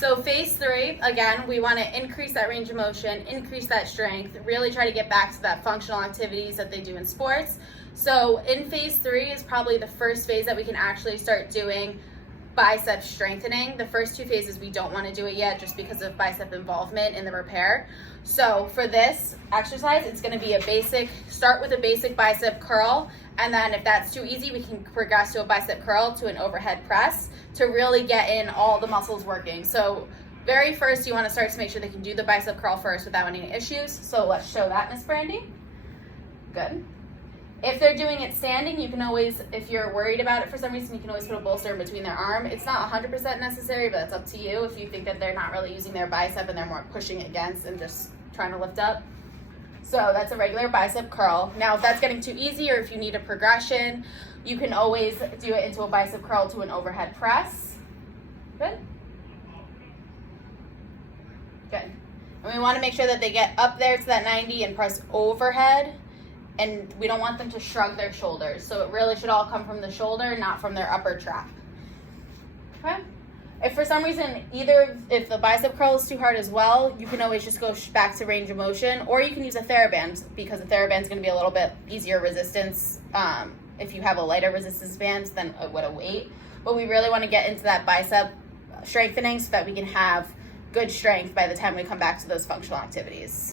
So phase 3, again, we want to increase that range of motion, increase that strength, really try to get back to that functional activities that they do in sports. So in phase 3 is probably the first phase that we can actually start doing bicep strengthening. The first 2 phases we don't want to do it yet just because of bicep involvement in the repair. So for this exercise, it's going to be start with a basic bicep curl, and then if that's too easy, we can progress to a bicep curl to an overhead press to really get in all the muscles working. So very first, you want to start to make sure they can do the bicep curl first without any issues. So let's show that, Miss Brandy. Good. If they're doing it standing, you can always, if you're worried about it for some reason, you can always put a bolster in between their arm. It's not 100% necessary, but it's up to you if you think that they're not really using their bicep and they're more pushing against and just trying to lift up. So that's a regular bicep curl. Now, if that's getting too easy or if you need a progression, you can always do it into a bicep curl to an overhead press. Good. Good. And we want to make sure that they get up there to that 90 and press overhead. And we don't want them to shrug their shoulders. So it really should all come from the shoulder, not from their upper trap. Okay? If for some reason, if the bicep curl is too hard as well, you can always just go back to range of motion, or you can use a TheraBand because a TheraBand is going to be a little bit easier resistance if you have a lighter resistance band than what a weight. But we really want to get into that bicep strengthening so that we can have good strength by the time we come back to those functional activities.